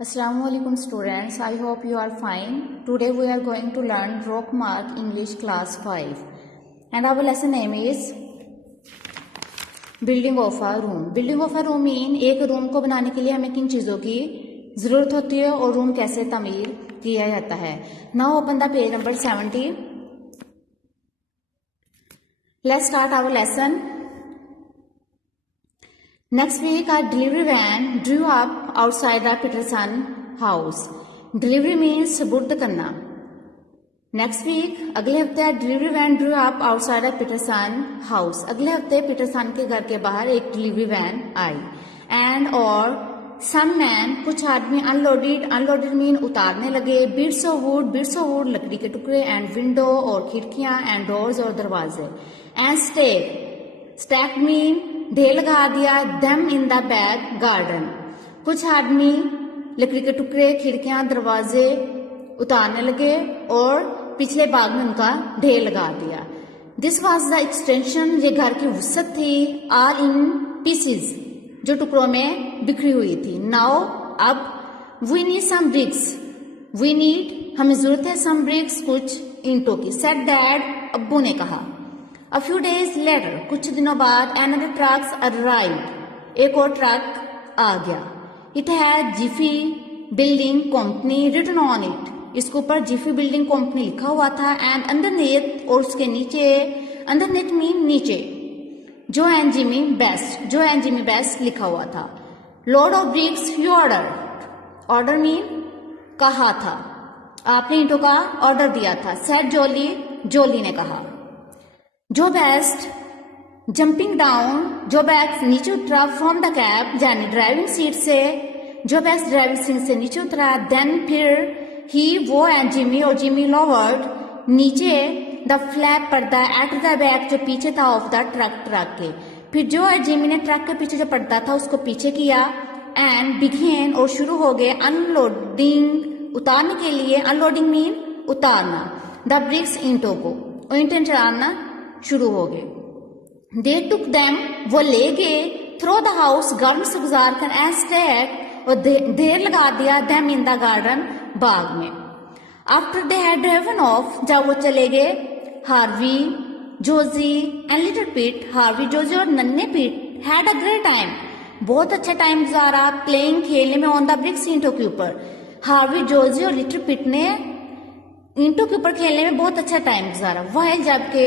Assalamualaikum students, I hope you are fine. Today we are going to learn Rockmark English class 5 and our lesson name is Building of a room. Building of a room mean एक room को बनाने के लिए हमें किन चीज़ों की ज़रूरत होती है और रूम कैसे तमीर किया जाता है. Now open the page number 70. Let's start our lesson. Next week, a delivery van drew up outside the Peterson house. Delivery means सुपुर्द करना. Next week, अगले हफ्ते delivery van drew up outside Peterson house. अगले हफ्ते Peterson के घर के बाहर एक डिलीवरी वैन आई. एंड और सम मैन कुछ आदमी अनलोडेड मीन उतारने लगे. बिट्स ऑफ वुड लकड़ी के टुकड़े. एंड विंडो और खिड़कियां. एंड डोर्स और दरवाजे. एंड स्टैक मीन ढेर लगा दिया. Them in the back garden. कुछ आदमी लकड़ी के टुकड़े, खिड़कियां, दरवाजे उतारने लगे और पिछले बाग में उनका ढेर लगा दिया. This was the extension. ये घर की वसत थी. आल इन पीसेज, जो टुकड़ों में बिखरी हुई थी. नाउ अब we need some bricks. We need, हमें जरूरत है. सम ब्रिक्स, कुछ ईंटों की. सेड डैड, अब्बू ने कहा. A few days later, कुछ दिनों बाद another truck arrived. एक और ट्रक आ गया. It had Jiffy Building Company written on it. इसके ऊपर जिफी बिल्डिंग कंपनी लिखा हुआ था. एंड अंडरनेथ, और उसके नीचे, अंडरनेथ मीन नीचे, जो एंड जिमी बेस्ट लिखा हुआ था. Load of BRICS you order mean कहा था, आपने ईंटों का ऑर्डर दिया था. सेड जोली ने कहा. जो बेस्ट जंपिंग डाउन, जो बेस्ट नीचे उतरा. फ्रॉम द कैब, यानी ड्राइविंग सीट से. जो बेस्ट ड्राइविंग सीट से नीचे उतरा. देन फिर वो एंड जिमी और जिमी लोवर्ड नीचे द फ्लैप पर्दा एट द बैक, जो पीछे था ऑफ द ट्रक के. फिर जो है जिमी ने ट्रक के पीछे जो पर्दा था उसको पीछे किया. एंड बिगेन, और शुरू हो गए. अनलोडिंग, उतारने के लिए. अनलोडिंग मीन उतारना. द ब्रिक्स, ईंटों को. ईंटें चढ़ाना शुरू हो गए. दे टुक देम, वो ले गए. थ्रो द हाउस, गार्डन से गुजार कर. एंड स्टैक, और देर लगा दिया. देम इन द गार्डन, बाग में. After they had driven of, जब वो चले गए. हार्वी, जोजी एंड लिटिल पीट. हार्वी, जोजी और नन्हे पीट हैड अ ग्रेट टाइम, बहुत अच्छा टाइम गुजारा. प्लेइंग, खेलने में. ऑन द ब्रिक्स, ईंटों के ऊपर. हार्वी, जोजी और लिटिल पीट ने ईंटों के ऊपर खेलने में बहुत अच्छा टाइम गुजारा. वह जबकि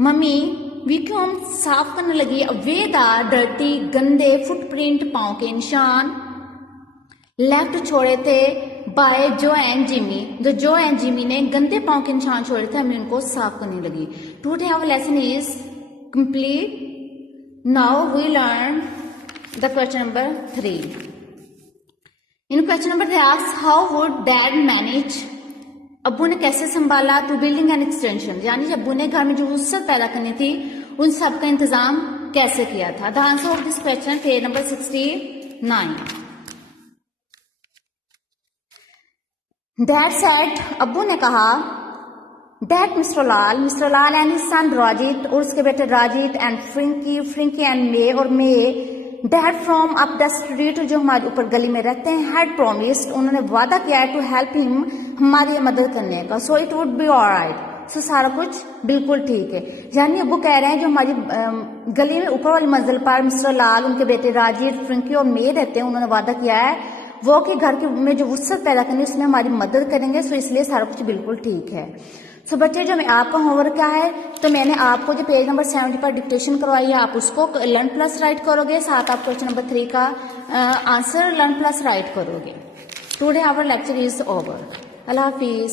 मम्मी वैक्यूम, साफ करने लगी. वे द डर्टी, गंदे फुटप्रिंट, पांव के निशान. लेफ्ट, छोड़े थे. बाय जो एंड जिमी ने गंदे पांव के निशान छोड़े थे. हमें उनको साफ करने लगी. Today our lesson is complete. Now we learn the question number 3. In question number 3 asks how would dad manage, अब्बू ने कैसे संभाला. टू बिल्डिंग एन एक्सटेंशन, यानी अब्बू ने घर में जो वसत पैदा करनी थी उन सब का इंतजाम कैसे किया था. The answer of this question, page number 69. Dad said, अब्बू ने कहा. Dad mister Lal and his son Rajit, और उसके बेटे राजित. एंड फ्रिंकी एंड मे, और मे. Dad from up the street, जो हमारे ऊपर गली में रहते हैं. हैड प्रोमिस्ड, उन्होंने वादा किया है. टू हेल्प हिम, हमारी मदद करने का. So it would be alright, so सारा कुछ बिल्कुल ठीक है. यानी अब्बू कह रहे हैं जो हमारी गली में ऊपर वाली मंजिल पर मिस्टर लाल, उनके बेटे राजित, फ्रिंकी और मे रहते हैं. उन्होंने वादा किया है वो कि घर में जो वसत पैदा करनी है उसमें हमारी मदद करेंगे. सो इसलिए सारा कुछ बिल्कुल ठीक है. सो बच्चे, जो मैं आपका होमवर्क क्या है, तो मैंने आपको जो पेज नंबर 70 पर डिक्टेशन करवाई है, आप उसको लर्न प्लस राइट करोगे. साथ आप क्वेश्चन नंबर 3 का आंसर लर्न प्लस राइट करोगे. Today our lecture is over. अल्लाह हाफिज.